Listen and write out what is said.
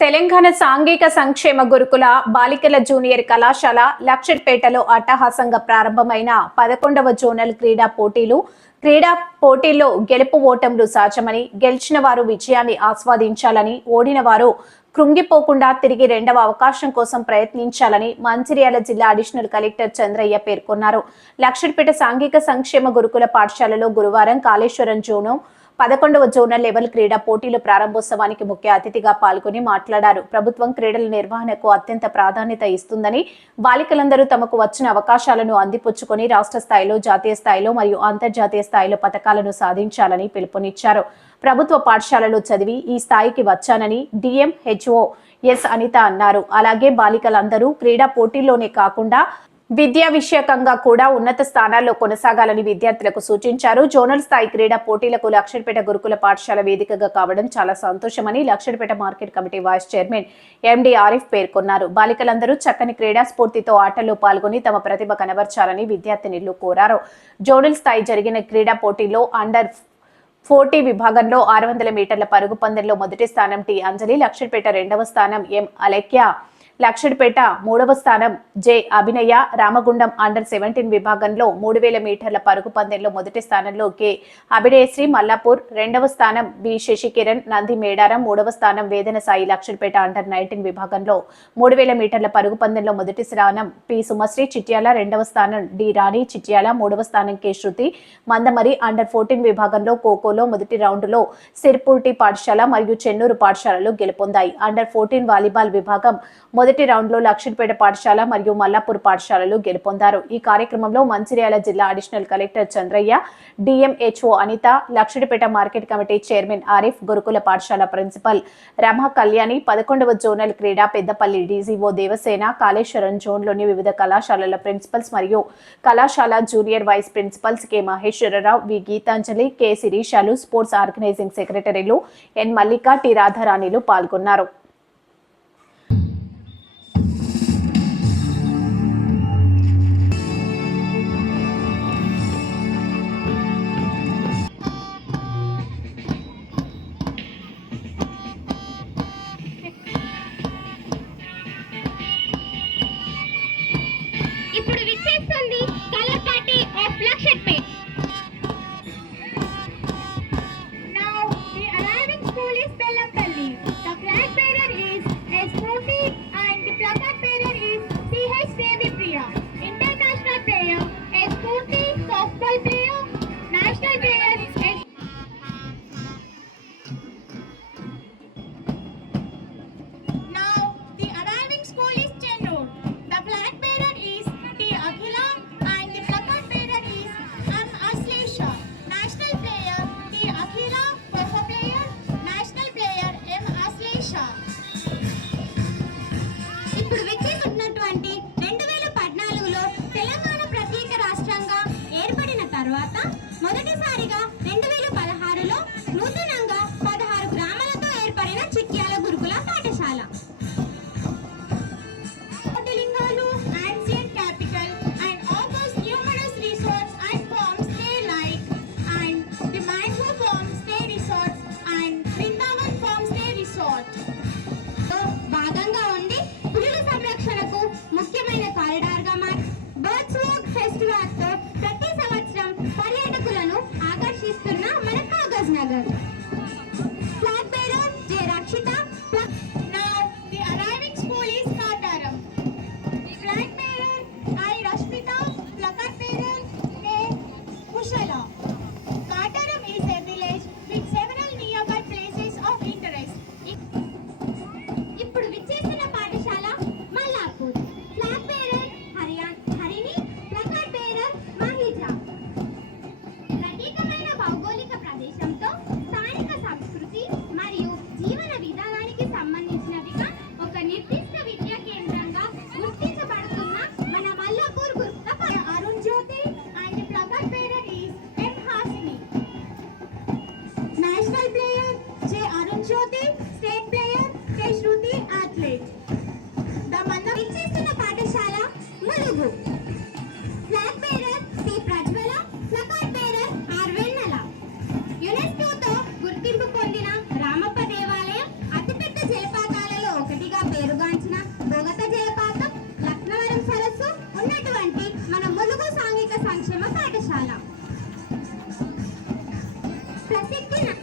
తెలంగాణ సాంఘిక సంక్షేమ గురుకుల బాలికల జూనియర్ కళాశాల లక్షట్పేటలో అట్టహాసంగా ప్రారంభమైన పదకొండవ జోనల్ క్రీడా పోటీలు క్రీడా పోటీల్లో గెలుపు ఓటములు సహజమని గెలిచిన వారు విజయాన్ని ఆస్వాదించాలని ఓడిన వారు కృంగిపోకుండా తిరిగి రెండవ అవకాశం కోసం ప్రయత్నించాలని మంచిర్యాల జిల్లా అడిషనల్ కలెక్టర్ చంద్రయ్య పేర్కొన్నారు. లక్షట్పేట సాంఘిక సంక్షేమ గురుకుల పాఠశాలలో గురువారం కాళేశ్వరం జోను పదకొండవ జోనల్ లెవెల్ క్రీడా పోటీల ప్రారంభోత్సవానికి ముఖ్య అతిథిగా పాల్గొని మాట్లాడారు. ప్రభుత్వం క్రీడల నిర్వహణకు అత్యంత ప్రాధాన్యత ఇస్తుందని బాలికలందరూ తమకు వచ్చిన అవకాశాలను అందిపుచ్చుకొని రాష్ట్ర స్థాయిలో జాతీయ స్థాయిలో మరియు అంతర్జాతీయ స్థాయిలో పథకాలను సాధించాలని పిలుపునిచ్చారు. ప్రభుత్వ పాఠశాలలో చదివి ఈ స్థాయికి వచ్చానని డిఎం హెచ్ఓ ఎస్ అనిత అన్నారు. అలాగే బాలికలందరూ క్రీడా పోటీల్లోనే కాకుండా విద్యా విషయకంగా కూడా ఉన్నత స్థానాల్లో కొనసాగాలని విద్యార్థులకు సూచించారు. జోనల్ స్థాయి క్రీడా పోటీలకు లక్షణపేట గురుకుల పాఠశాల వేదికగా కావడం చాలా సంతోషమని Luxettipet market committee vice chairman MD Arif పేర్కొన్నారు. బాలికలందరూ చక్కని క్రీడా స్ఫూర్తితో ఆటల్లో పాల్గొని తమ ప్రతిభ కనబర్చాలని విద్యార్థినిలు కోరారు. జోనల్ స్థాయి జరిగిన క్రీడా పోటీల్లో అండర్ ఫోర్టీ విభాగంలో ఆరు వందల మీటర్ల పరుగు పందెంలో మొదటి స్థానం టి అంజలి లక్షణపేట రెండవ స్థానం ఎం అలెక్య లక్షడిపేట మూడవ స్థానం J Abhinaya Ramagundam under seventeen విభాగంలో మూడు వేల మీటర్ల పరుగు పందెంలో మొదటి స్థానంలో కె అభినయశ్రీ మల్లాపూర్ రెండవ స్థానం బి శశికిరణ్ నంది మేడారం మూడవ స్థానం వేదన సాయి లక్షడిపేట అండర్ నైన్టీన్ విభాగంలో మూడు వేల మీటర్ల పరుగు పందెంలో మొదటి స్థానం పి సుమశ్రీ చిట్యాల రెండవ స్థానం డి రాణి చిట్యాల మూడవ స్థానం K Shruti. Mandamarri under fourteen విభాగంలో ఖోఖోలో మొదటి రౌండ్లో సిర్పూర్టి పాఠశాల మరియు చెన్నూరు పాఠశాలలు గెలుపొందాయి. అండర్ ఫోర్టీన్ వాలీబాల్ విభాగం మొదటి రౌండ్లో లక్షణపేట పాఠశాల మరియు మల్లాపూర్ పాఠశాలలు గెలుపొందారు. ఈ కార్యక్రమంలో మంచిర్యాల జిల్లా additional collector Chandraiah DMHO Anitha Luxettipet market committee chairman Arif గురుకుల పాఠశాల ప్రిన్సిపల్ రమా కళ్యాణి పదకొండవ జోనల్ క్రీడా పెద్దపల్లి డీజీఓ దేవసేన కాళేశ్వరం జోన్లోని వివిధ కళాశాలల ప్రిన్సిపల్స్ మరియు కళాశాల junior vice principals K. Maheshwararao V. Geetanjali K. శిరీషాలు sports organising సెక్రటరీలు ఎన్. మల్లిక టి. రాధారాణిలు పాల్గొన్నారు. placer con